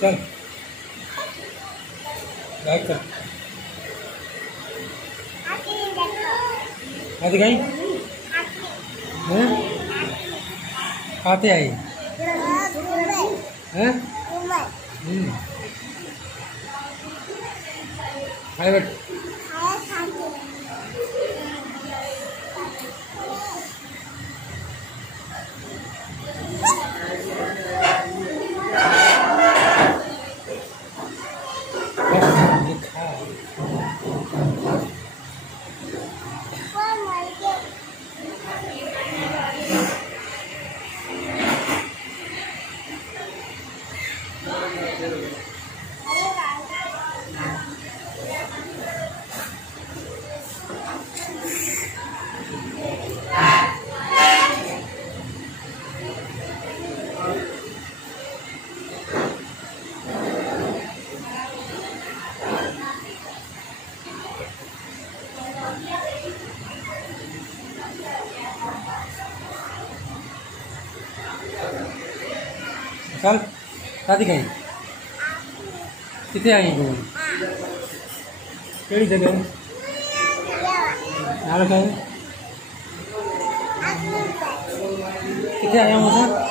चल बैक कर। हाथी गई खाते आई हैं। हाय बेट चल शादी कहीं कितने आई घूम केड़ी जगह कितने आया हूँ सर।